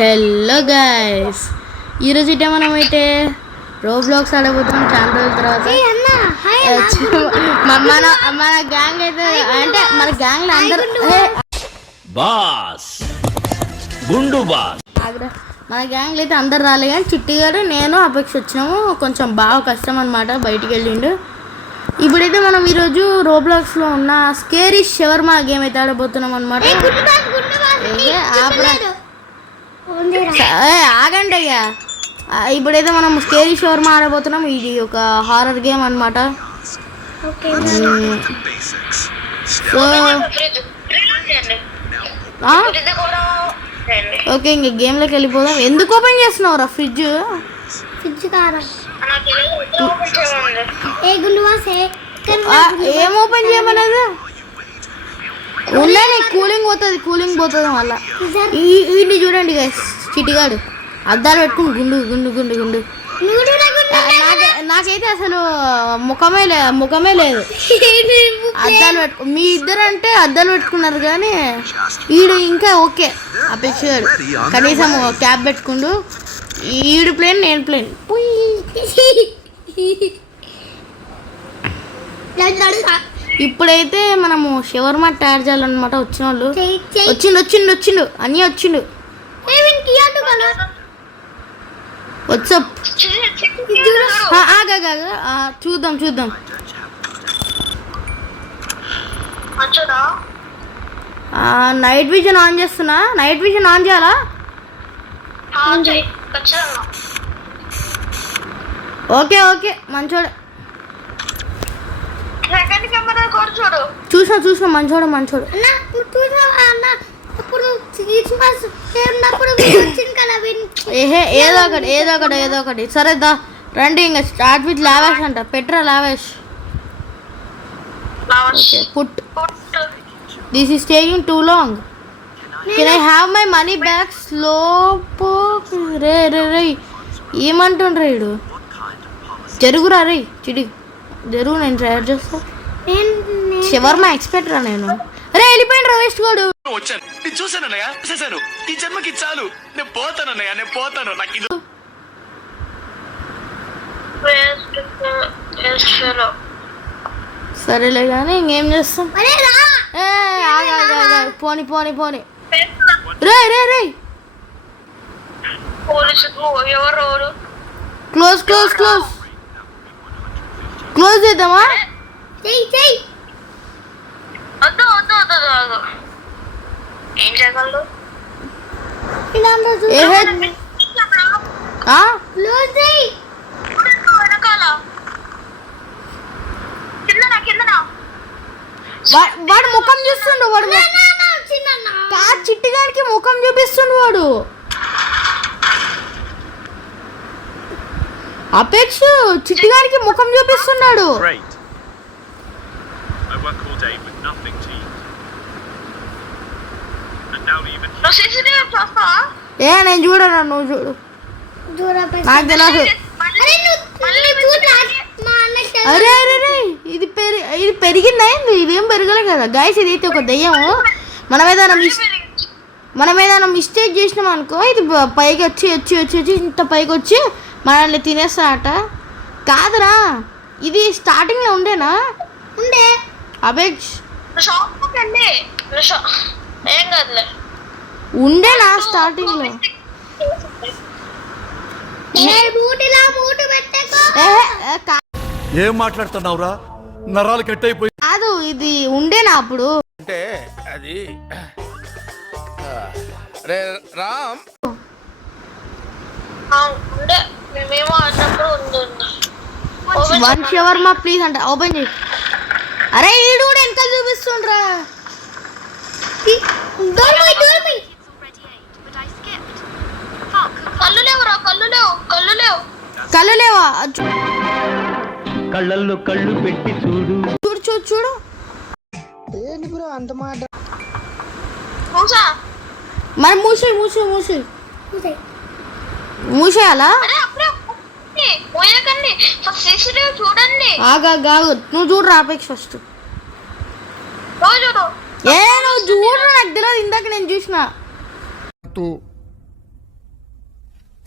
Hello guys, ఈరోజు ఇటే మనం అయితే రోబ్లాక్స్ ఆడబోతున్నాం చాలా రోజుల తర్వాత. మన గ్యాంగ్ అయితే అంటే మన గ్యాంగ్ అందరూ బాస్ గుండు బాస్ మన గ్యాంగ్లో అయితే అందరు రాలే కానీ చిట్టి గారు నేను అపేక్ష వచ్చినాము. కొంచెం బాగా కష్టం అనమాట, బయటికి వెళ్ళిండు. ఇప్పుడైతే మనం ఈరోజు రోబ్లాక్స్లో ఉన్న స్కేరీ షవర్మా గేమ్ అయితే ఆడబోతున్నాం అనమాట. ఆగండి అయ్యా, ఇప్పుడైతే మనం స్కేరీ షవర్మా ఆడబోతున్నాం. ఇది ఒక హారర్ గేమ్ అనమాట. ఓకే, ఇంక గేమ్లోకి వెళ్ళిపోదాం. ఎందుకు ఓపెన్ చేస్తున్నావురా ఫ్రిడ్జ్? ఏం ఓపెన్ చేయమనేది? ఉన్నాయి, కూలింగ్ పోతుంది మళ్ళా. వీడిని చూడండి గైస్, చిటిగాడు అద్దాలు పెట్టుకుని గుండు గుండు గుండు గుండు. నాకైతే అసలు ముఖమే లేదు. అద్దాలు పెట్టుకు మీ ఇద్దరు అంటే అద్దాలు పెట్టుకున్నారు కానీ వీడు ఇంకా ఓకే అపేక్షాడు. కనీసం క్యాప్ పెట్టుకుండు. ఈడు ప్లేన్, నేను ప్లేన్. ఇప్పుడైతే మనము షవర్మా తయారు చేయాలన్నమాట. వచ్చిన వాళ్ళు వచ్చిండు అన్నీ వచ్చిండు. వాట్సాప్ చూద్దాం. నైట్ విజన్ ఆన్ చేస్తున్నా. నైట్ విజన్ ఆన్ చేయాలా? ఓకే మంచోడు. చూసిన మంచోడు. ఏదో ఒకటి. సరే దా రండి, ఇంకా స్టార్ట్ విత్ లావేష్ అంట. పెట్రా లావేష్. But this is taking too long. Can I have my money back? స్లోపో రే ఏమంటుండ్రా వీడు? జరుగురా రే చిడి జరుగు, నేను ట్రై చేస్తా. షవర్మా ఎక్స్పెక్ట్ రా నేను. రే వెళ్ళిపోయిండ్రా వేస్ట్ గాడు. సరేలే కానీ ఇంకేం చేస్తాం. పోని రే క్లోజ్ చేద్దామా? ఏం చేయగలరు? వాడు ముఖం చూస్తుండు. వాడు చిట్టి గారికి ముఖం చూపిస్తుండు. వాడు అపేక్ష చిట్టి గారికి ముఖం చూపిస్తున్నాడు. నేను చూడను, నువ్వు చూడు. నాకు తెలియదు. అరే ఇది పెరిగిందా? ఇదేం పెరగలే కదా గైస్. ఇదైతే ఒక దెయ్యము. మనం ఏదైనా మిస్టేక్ చేసినాం అనుకో, ఇది పైకి వచ్చి ఇంత పైకి వచ్చి మనల్ని తినేస్తాట. కాదురా, ఇది స్టార్టింగ్లో ఉండేనా? అబేక్ష ఉండేనా స్టార్టింగ్ లో? ఏం మాట్లాడుతున్నావురా? నరాలు కట్ అయిపోయి. కాదు, ఇది ఉండేనా అప్పుడు? అంటే అది రామ్ వన్ షవర్మా ప్లీజ్ అంట. ఓపెన్ చేయి. అరే ఈడు కూడా ఎంత చూపిస్తుండ్రా. కళ్ళు లేవా? కళ్ళల్లో కళ్ళు పెట్టి చూడు. ఏంటి బ్రో అంత మాట? మరి మూసేయాలా? నువ్వు చూడరా అపేక్ష ఫస్ట్. నువ్వు చూడరా, నాకు తెలియదు. ఇందాక నేను చూసిన.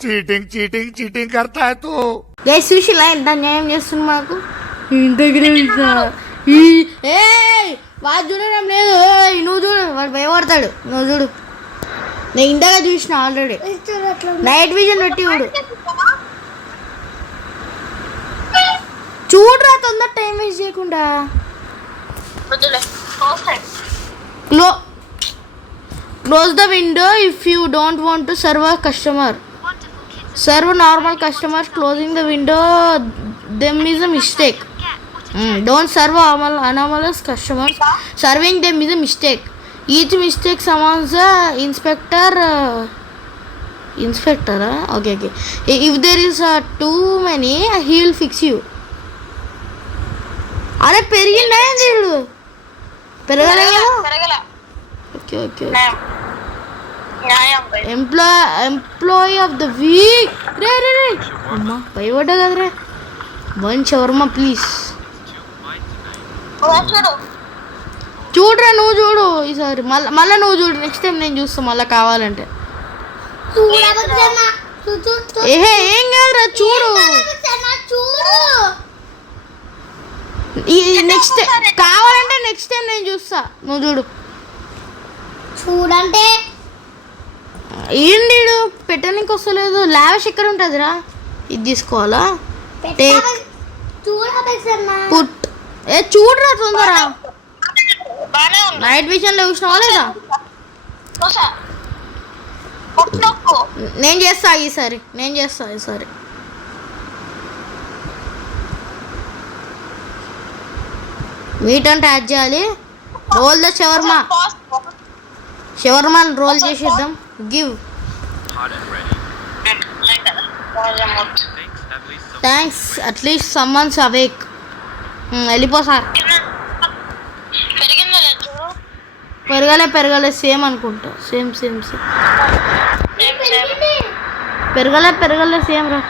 चीटिंग चीटिंग चीटिंग करता है तू గైస్ చూసిలా ఎంత అన్యాయం చేస్తుంది మాకు ఇంతగ్రే వాడు చూడడం లేదు. నువ్వు చూడు, వాడు భయపడతాడు. నువ్వు చూడు, నేను ఇంతగా చూసిన ఆల్రెడీ. నైట్ విజన్ పెట్టి చూడు. చూడరా తొందర, టైం వేస్ట్ చేయకుండా. Close the window if you don't want to serve a customer. Serve normal customers. Closing the window them is a mistake. Don't serve anomalous customers. Serving them is a mistake. Each mistake summons the inspector. Okay. If there is too many, he will fix you. అరే పెరిగిందా చూడు, పెరగలే. Okay. Employee of the week. రే అమ్మా భయపడ్డా కదరా. One shawarma please. చూడరా, నువ్వు చూడు ఈసారి. మళ్ళీ నువ్వు చూడు. నెక్స్ట్ టైం నేను చూస్తా మళ్ళీ కావాలంటే. ఏహే ఏం కాదురా, చూడు. నెక్స్ట్ కావాలంటే నెక్స్ట్ టైం నేను చూస్తా, నువ్వు చూడు. చూడంటే ఏంటి పెట్టడానికి వస్తలేదు. లావిష్ ఎక్కడ ఉంటుందిరా? ఇది తీసుకోవాలా? పుట్. చూడరా తొందర. నైట్ విజన్లో చూసినావా లేదా? నేను చేస్తా ఈసారి. మీట్ అంటే యాడ్ చేయాలి. రోల్ ద షవర్మాని రోల్ చేసేద్దాం. Give. Thanks, at least summons awake. వెళ్ళిపో సార్. పెరగలే సేమ్ అనుకుంటా. సేమ్ పెరగలే సేమ్ రా.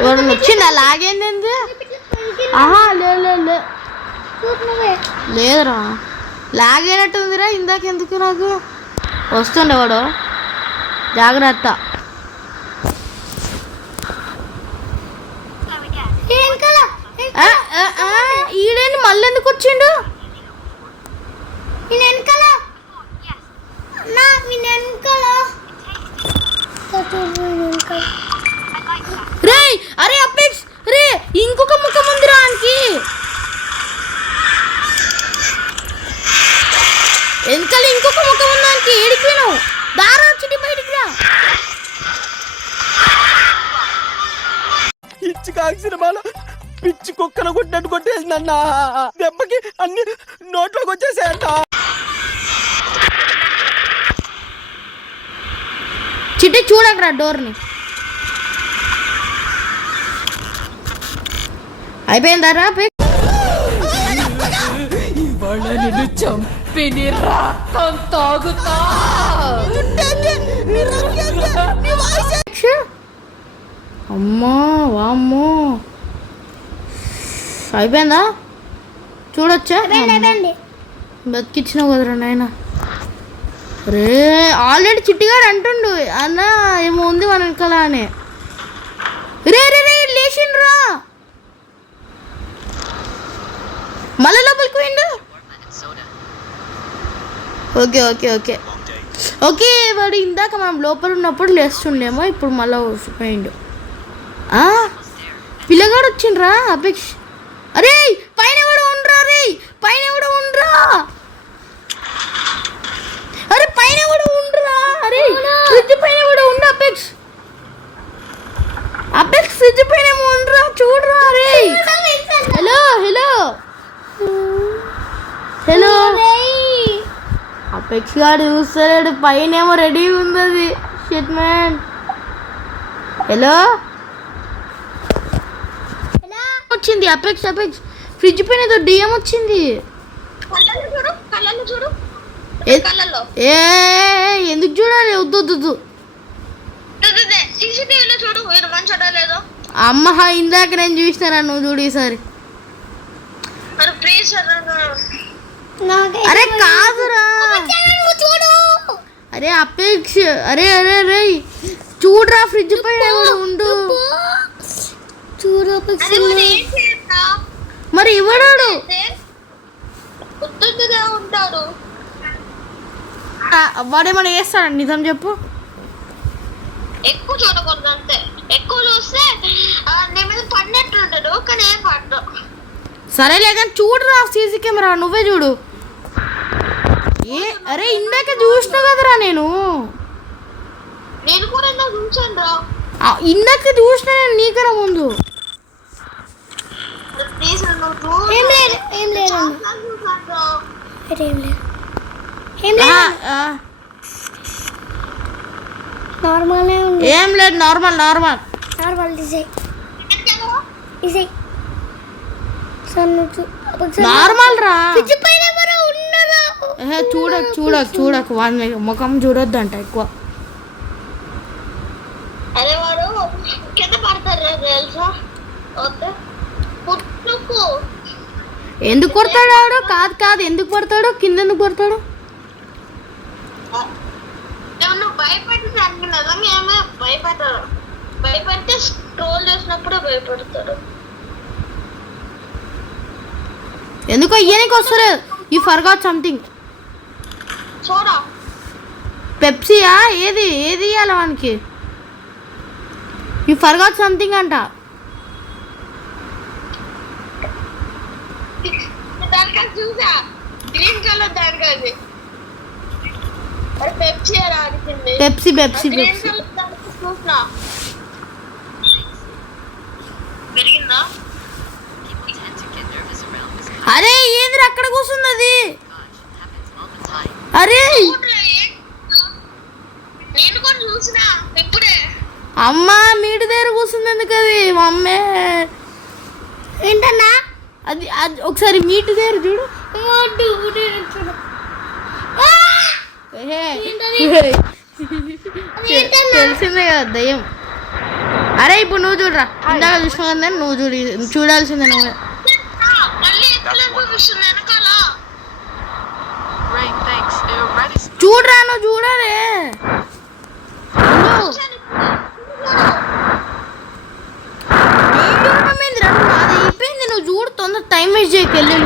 ఎవడన్నా వచ్చిందా? లాగేంది? ఆహా లేదురా, లాగేనట్టుందిరా. ఇందాకెందుకు నాకు వస్తుండేవాడు. జాగ్రత్త. ఈడేంటి మళ్ళీ ఎందుకు వచ్చిండు? రే అరే అపెక్స్ రే, ఇంకొక ముఖం ఉంది రానికి. వెనకాల ఇంకొక ముఖం ఉంది దానికి. ఏడికి నువ్వు దారా వచ్చి బయటికి రా. పిచ్చి కాకి సినిమాలో పిచ్చి కుక్కను కొట్టినట్టు కొట్టేసిందన్న. దెబ్బకి అన్ని నోట్లోకి వచ్చేసాయంట. చిట్టి చూడకరా డోర్ని. అయిపోయిందారా? ఇవాళ నిన్ను చంపి నీ రక్తం తాగుతా. అమ్మా వామ్మో, అయిపోయిందా? చూడొచ్చా? బతికిచ్చినావు కదరా నాయన. రే ఆల్రెడీ చిట్టిగాడు అంటుండు అన్న ఏమో ఉంది మన వెనకాల అని. రే లేచిండ్రా. మళ్ళీ లోపలికి పోయిండు. ఓకే వాడు ఇందాక మనం లోపల ఉన్నప్పుడు లేస్తుండేమో, ఇప్పుడు మళ్ళీ పోయిండు. పిల్లగాడు వచ్చిండ్రా అపేక్ష. అరే పైన కూడా ఉండరా. అరే పైన కూడా ఉండరా. అరే ఫ్రిడ్జ్ పైన కూడా ఉండు అపేక్ష. ఫ్రిడ్జ్ పైన ఉండరా, చూడరా. అరే హలో అపెక్స్ గాడు చూస్తాడు. పైన ఏమో రెడీ ఉంది అది. Shit man. హలో వచ్చింది అపెక్స్. ఫ్రిడ్జ్ పైన ఏదో డిఎం వచ్చింది. ఎందుకు చూడాలి? వద్దు. అమ్మ ఇందాక నేను చూసినారా, నువ్వు చూడు ఈసారి. అరే కాదురా. అరే అపేక్ష. అరే చూడరా ఫ్రిడ్జ్ పైన ఎవడు ఉండు. చూడ అది మరి ఏం చేస్తా మరి ఇవ్వడాడు. ఉత్తుగా ఉంటాడు. వాడేమన్నా చేస్తాడు నిజం చెప్పు. ఎక్కువ చూడకూడదు అంతే. ఎక్కువ చూస్తే నీ మీద పడినట్టు ఉంటాడు కానీ ఏం పడ్డు. సరేలే కానీ చూడరా సీసీ కెమెరా నువ్వే చూడు. అరే ఇందాక చూసినా కదరా నేను కూడా ఇందాక చూసాను రా. ఇందాక చూసినా నేను నీకన్నా ముందు. ఏం లేదు నార్మల్ నార్మల్ రా. చూడకు వాడి ముఖం చూడొద్దంట ఎక్కువ. అదే వాడు కింద పడతారు తెలుసా. పుట్టుకు ఎందుకు కొడతాడు ఆడు? కాదు ఎందుకు పడతాడు? కింద ఎందుకు పడతాడు? నువ్వు భయపెట్టి దానికి నిజంగా ఏమో భయపడతాడు. భయపడితే స్క్రోల్ చేసినప్పుడు భయపడతాడు. ఎందుకో ఇయ్యనికి వస్తలేదు. You forgot something. చూడా పెప్సీయా? ఏది ఇవ్వాలి వానికి? యూ ఫర్గాట్ సంథింగ్ అంట. దానికది చూసా గ్రీన్ కలర్ దానికది పెప్సీ రాడికింది. పెప్సీ గ్రీన్ కలర్ దానికి చూసినా పెరిగిందా. అరే ఏంది అక్కడ కూర్చుంది అది? అరే నేను కూడా చూసినా ఇప్పుడే. అమ్మా మీటి దగ్గర కూర్చుంది ఎందుకు అది? మా అమ్మే ఏంటన్నా అది ఒకసారి మీటి దగ్గర చూడు. తెలిసిందే కదా దయ్యం. అరే ఇప్పుడు నువ్వు చూడరా. ఇందాక చూసినా కదా నువ్వు చూడాల్సిందే నువ్వే. చూడరా నువ్వు చూడాలి. అది అయిపోయింది. నువ్వు చూడు తొందర టైం వేస్ట్ చేయకెళ్ళి.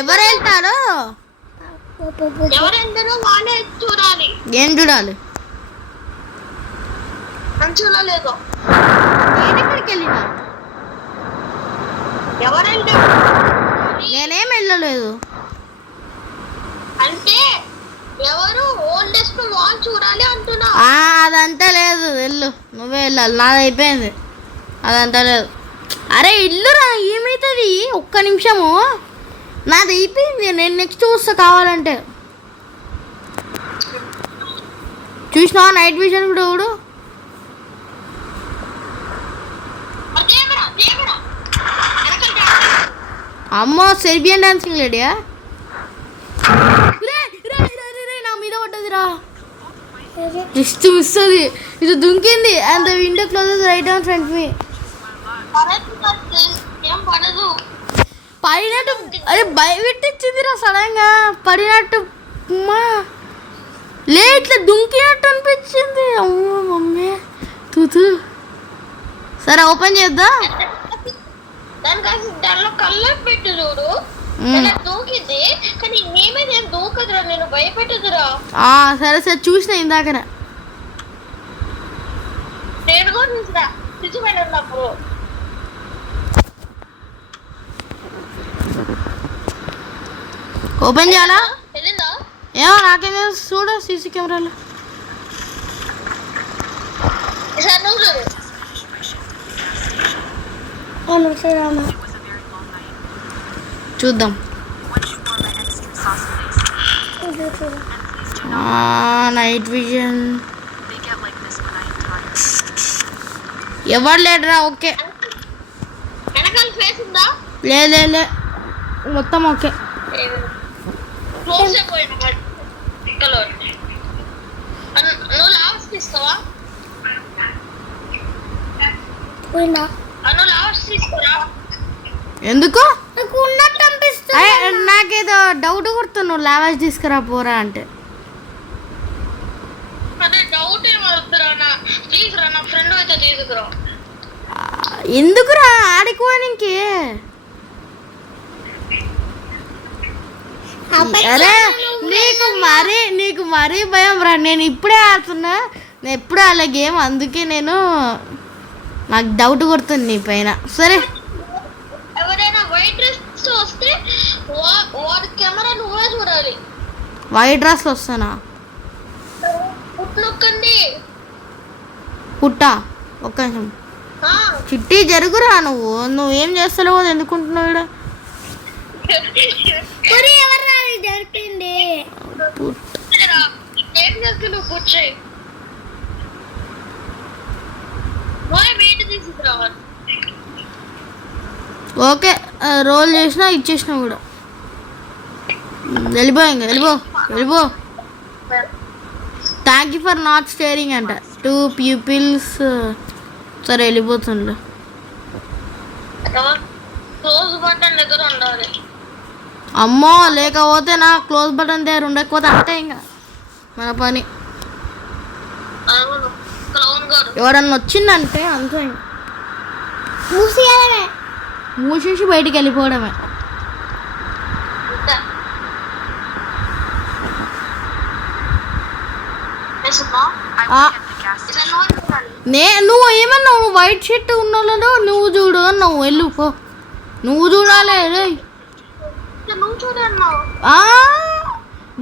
ఎవరు వెళ్తారో చూడాలి. ఏం చూడాలి? చూడలేదు. నేను ఎక్కడికి వెళ్ళినా? ఎవరంటే నేనేం వెళ్ళలేదు. అంటే ఎవరు ఓల్డెస్ట్ వాల్ చూడాలి అంటున్నా. అదంతా లేదు. వెళ్ళు నువ్వే వెళ్ళాలి. నాది అయిపోయింది. అదంతా లేదు. అరే ఇల్లురా ఏమవుతుంది? ఒక్క నిమిషము. నాది అయిపోయింది. నేను నెక్స్ట్ చూస్తా కావాలంటే. చూసినా నైట్ విజన్ కూడా చూడు. అమ్మో సెర్బియన్ డాన్సింగ్ లేడియా? నా మీద పడ్డదిరా. జస్ట్ మిస్ అది. ఇది దుంకింది. And the window closes right on front me. పడినట్టు అరే భయపెట్టించిందిరా సడన్ గా. పడినట్టు లే ఇట్లా దుంకినట్టు అనిపించింది. అమ్మో మమ్మీ తూతు. సరే ఓపెన్ చేద్దా? దానిలో కలర్ పెట్టు చూడు. దూకింది కానీ నేమే నేను దూకదురా. నేను భయపెట్టదురా. సరే చూసిన ఇందాకనే. నేను కూడా చూసినా ఫ్రిడ్జ్ పైన ఉన్నప్పుడు. ఓపెన్ చేయాలా? వెళ్ళిందా? ఏమో నాకేం తెలుసు. చూడు సీసీ కెమెరాలో. చూద్దాం. నైట్ విజన్ ఎవరు లేడురా. ఓకే వెనకాల ఫేస్ ఉందా? లే మొత్తం ఓకే. క్లోజ్ అయిపోయినా నువ్వు లాస్ట్ తీసుకోవా? నువ్వు లాస్ట్ తీసుకోరా. ఎందుకు? నాకేదో డౌట్ కొడుతున్నావు. లావాజ్ తీసుకురా పోరా అంటే తీసుకురా. ఎందుకురా ఆడుకోవడానికి? అరే నీకు మరీ భయం రా. నేను ఇప్పుడే ఆడుతున్నా, నేను ఎప్పుడు ఆడే గేమ్, అందుకే నాకు డౌట్ కొడుతుంది నీ పైన. సరే ఎవరైనా వైట్ డ్రెస్ వస్తే వాడి కెమెరా నువ్వే చూడాలి. వైట్ డ్రెస్లో వస్తానా? పుట్నొక్కండి. పుట్టా ఒక్క నిమిషం. చిట్టి జరుగురా. నువ్వేం చేస్తలేవు, ఎందుకుంటున్నావు ఇక్కడ? జరిపింది ఏం చేస్తున్నావు? కూర్చోయి. వెయిట్ తీసుకురావాలి. ఓకే, రోల్ చేసినా ఇచ్చేసినా కూడా. వెళ్ళిపో. Thank you for not staring అంట. 2 పీపుల్స్. సరే వెళ్ళిపోతుండే. క్లోజ్ బటన్ దగ్గర ఉండాలి. అమ్మో, లేకపోతే నా క్లోజ్ బటన్ దగ్గర ఉండకపోతే అంతే ఇంకా మన పని. అవును, క్లౌన్ గారు ఎవరన్నా వచ్చిందంటే అంతే, మూసేసి బయటికి వెళ్ళిపోవడమే. నువ్వు ఏమన్నావు? నువ్వు వైట్ షర్ట్ ఉన్నోళ్ళలో నువ్వు చూడు అన్నావు. వెళ్ళిపో, నువ్వు చూడాలి.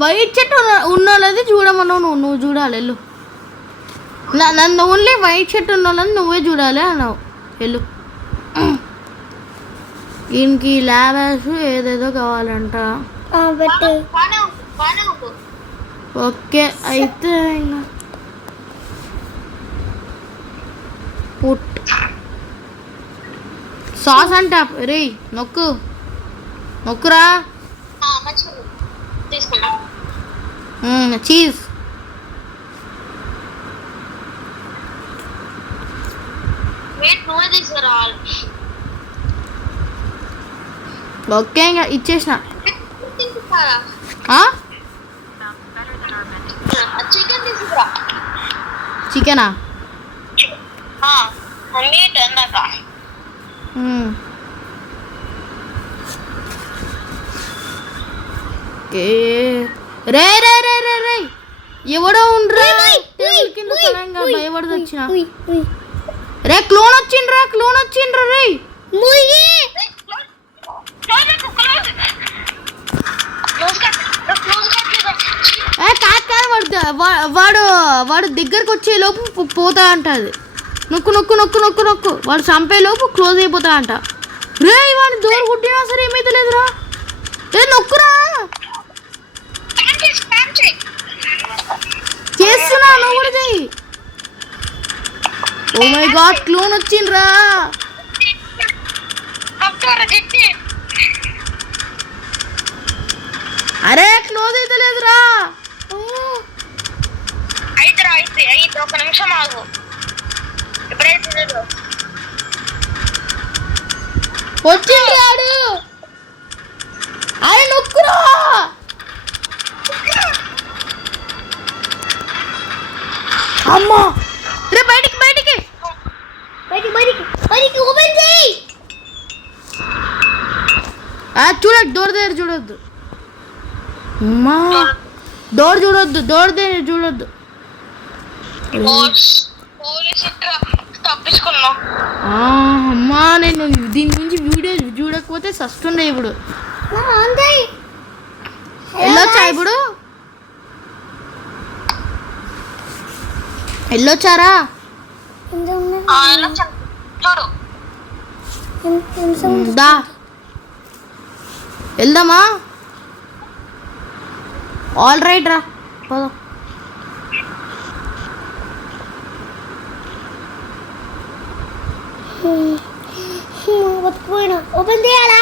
వైట్ షర్ట్ ఉన్నోళ్ళది చూడమన్నావు, నువ్వు చూడాలి. వెళ్ళు. నన్ను ఓన్లీ వైట్ షర్ట్ ఉన్నోళ్ళని నువ్వే చూడాలి అన్నావు. వెళ్ళు. దీనికి ల్యాబ్ ఏదేదో కావాలంట. ఓకే అయితే ఇంకా పుట్ సాస్ అంట. రే నొక్కురా. చీజ్. ఓకే ఇంకా ఇచ్చేసిన. చికెన్ తీసుకురా. చికెనా? రే ఎవడో ఉండ్రా కింద సడన్గా భయపడి వచ్చిన. రే క్లోన్ వచ్చిండ్రా రే. వాడు దగ్గరకు వచ్చే లోపు పోతా అంట. అది నొక్కు. వాడు చంపే లోపు క్లోజ్ అయిపోతా అంట. రే వాడు డోర్ కుట్టినా సరే ఏమైతే లేదురా. రే నొక్కురా. చేస్తున్నా, నువ్వు కూడా చెయ్యి. ఓ మై గాడ్, క్లోన్ వచ్చిండ్రా. అరే క్లోజ్ అయితే లేదురా. అయితే ఒక నిమిషం ఆగు. వచ్చిండ్రాడు. అరే నొక్కురా. అమ్మా, రే బయటికి ఓపెన్ చేయి. చూడద్దు, డోర్ దగ్గర చూడొద్దు. అమ్మా, డోర్ చూడొద్దు. అమ్మా, నేను దీని గురించి వీడియో చూడకపోతే సస్తుండే. ఇప్పుడు వెళ్ళొచ్చా? ఇప్పుడు వెళ్ళొచ్చారా? దా వెళ్దామా? ఆల్ రైట్ రా, పద. ఓపెన్ చేయాలా?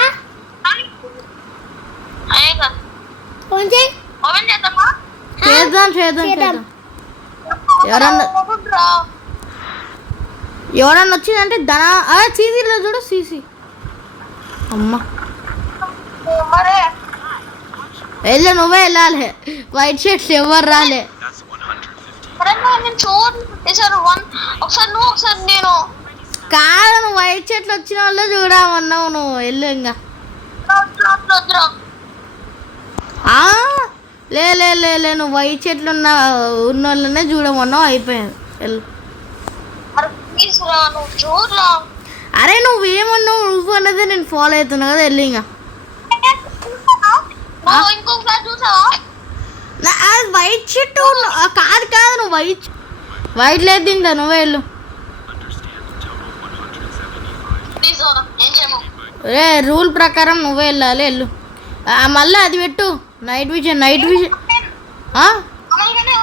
చేద్దాం. ఎవరన్నా వచ్చిందంటే సీసీలో చూడు. సీసీ. అమ్మా, నువ్వే వెళ్ళాలి. వైట్ షర్ట్స్ ఎవరు రాలే. ఒకసారి నువ్వు ఒకసారి నేను కాదు నువ్వు వైట్ షర్ట్లు వచ్చిన వాళ్ళే చూడమన్నావు నువ్వు వెళ్ళు ఇంకా ఆ, లే లే లే లే నువ్వు వైట్ షర్ట్లు ఉన్న వాళ్ళనే చూడమన్నావు అయిపోయింది వెళ్ళు ప్లీజ్ రా నువ్వు చూడరా అరే నువ్వేమన్నావు నువ్వు అన్నదే నేను ఫాలో అవుతున్నా కదా వెళ్ళు ఇంకా నువ్వు ఇంకొకసారి చూసావా వైట్ షర్ట్ కాదు కాదు నువ్వు వైట్ లేదు తింటా నువ్వే వెళ్ళు ప్లీజ్ ఏం చేయము రే రూల్ ప్రకారం నువ్వే వెళ్ళాలి వెళ్ళు మళ్ళీ అది పెట్టు నైట్ విజన్ మామూలుగానే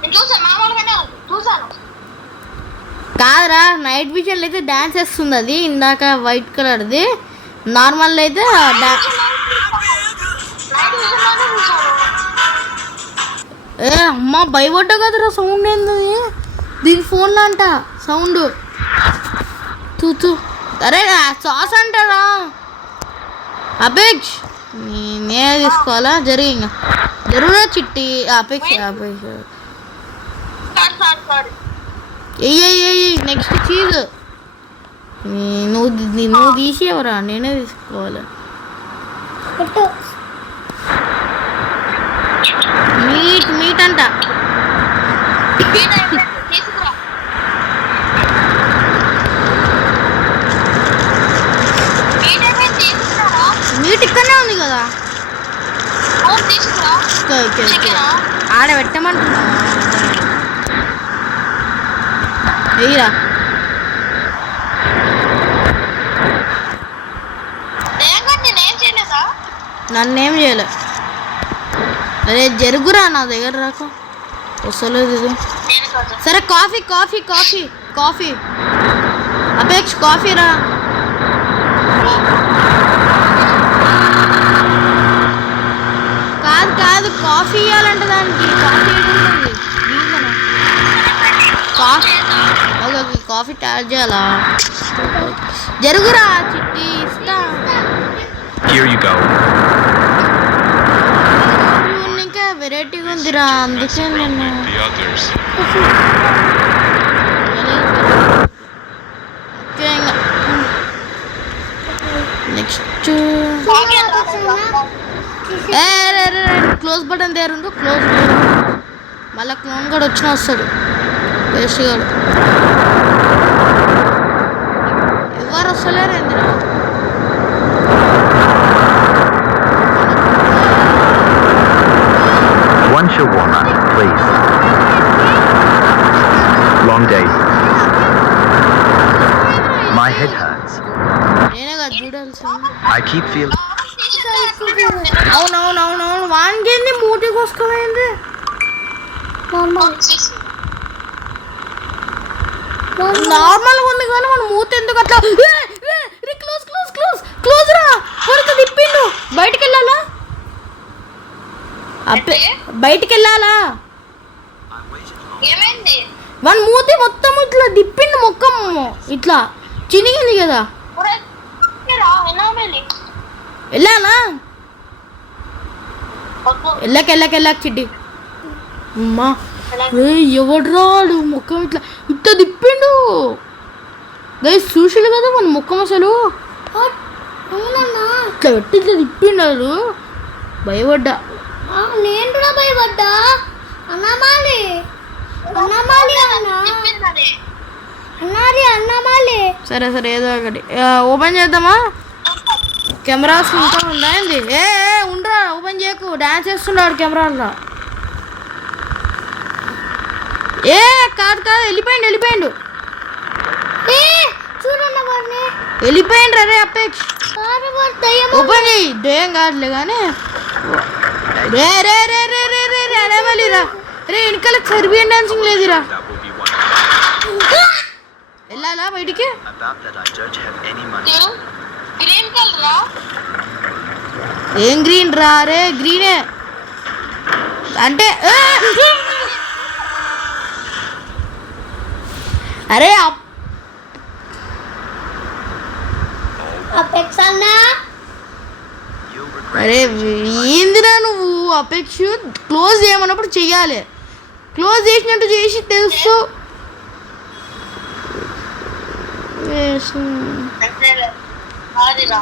నేను చూసాను మామూలుగానే చూసాను కాదురా నైట్ విజన్లో అయితే డ్యాన్స్ వేస్తుంది అది ఇందాక వైట్ కలర్ది నార్మల్ అయితే ఏ అమ్మ భయపడ్డా కదరా సౌండ్ ఏంది దీని ఫోన్లో అంట సౌండ్ తూ అరే సాస్ అంటారా అపేక్ష నేనే తీసుకోవాలా ఇంకా జరుగురా చిట్టి అపేక్ష ఎయ్యి నెక్స్ట్ చీజ్ నువ్వు తీసేవరా నేనే తీసుకోవాలి మీట్ అంట మీట్ ఇక్కడనే ఉంది కదా ఆడ పెట్టమంటున్నా వెయ్యిరా నన్నేం చేయలే అరే జరుగురా నా దగ్గర రాకు వస్తలేదు ఇది సరే కాఫీ అపేక్ష కాఫీ రా కాదు కాఫీ ఇవ్వాలంటే దానికి కాఫీ ఓకే కాఫీ ట్యాడ్ చేయాలా జరుగురా చిట్టి ఇస్తా ఇంకా వెరైటీగా ఉందిరా అందుకే నేను నెక్స్ట్ క్లోజ్ బటన్ దగ్గర ఉండు క్లోజ్ మళ్ళీ క్లోన్ కూడా వస్తాడు వేస్ట్ గాడు ఎవరు వస్తలేరు ఏందిరా One shawarma, please. Long day. My head hurts. నేనే కదా చూడాల్సి I keep feeling. అవునవునవునవును వానికేంది మూటి కోసుకోమైంది నార్మల్గా ఉంది కానీ మన మూత ఎందుకు అట్లా క్లోజ్ క్లోజ్ క్లోజ్ క్లోజ్ రా కొడుకు తిప్పిండు బయటికి వెళ్ళాలా బయటికి వెళ్ళాలా మన మూతి మొత్తం ఇట్లా దిప్పిండు మొక్కం ఇట్లా చినిగింది కదా వెళ్ళాలా వెళ్ళాక చిడ్డి అమ్మా ఎవడు రాడు ముఖం ఇట్లా ఇట్లా తిప్పిండు గైస్ చూసాడు కదా మన ముఖం అసలు ఇట్లా పెట్టి ఇట్లా తిప్పిండు భయపడ్డా నేను కూడా భయపడ్డా అన్నమాలి సరే ఏదో ఒకటి ఓపెన్ చేద్దామా కెమెరాస్ ఇంకా ఉందా ఏంది ఉండరా ఓపెన్ చేయకు డాన్స్ చేస్తున్నాడు కెమెరాలో కాదు వెళ్ళిపోయిండు వెళ్ళిపోయిండు రే అపేక్ష ఓపెన్ చేయి దయ్యం కాదులే కానీ రే అనేవాళ్ళిరా రే వెనకాల సర్బియన్ డాన్సింగ్ లేదురా వెళ్ళాలా బయటికి ఏం గ్రీన్ రా రే గ్రీనే అంటే అరే అరే ఏందిరా నువ్వు అపేక్ష క్లోజ్ చేయమన్నప్పుడు చెయ్యాలి క్లోజ్ చేసినట్టు చేసి తెలుసు ఆదిరా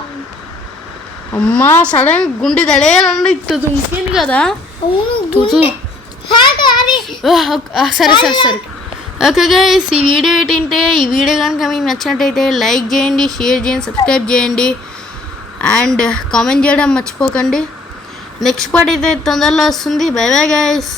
అమ్మా సడన్ గుండె దడేయాలండి ఇట్టు దుంకింది కదా. అవును తుతు. హ్యాట్ అది సరే సరే సరే ఓకే గైస్, ఈ వీడియో ఏంటంటే ఈ వీడియో కనుక మీకు నచ్చినట్టయితే లైక్ చేయండి, షేర్ చేయండి, సబ్స్క్రైబ్ చేయండి అండ్ కామెంట్ చేయడం మర్చిపోకండి. నెక్స్ట్ పార్ట్ అయితే తొందరలో వస్తుంది. By bye guys.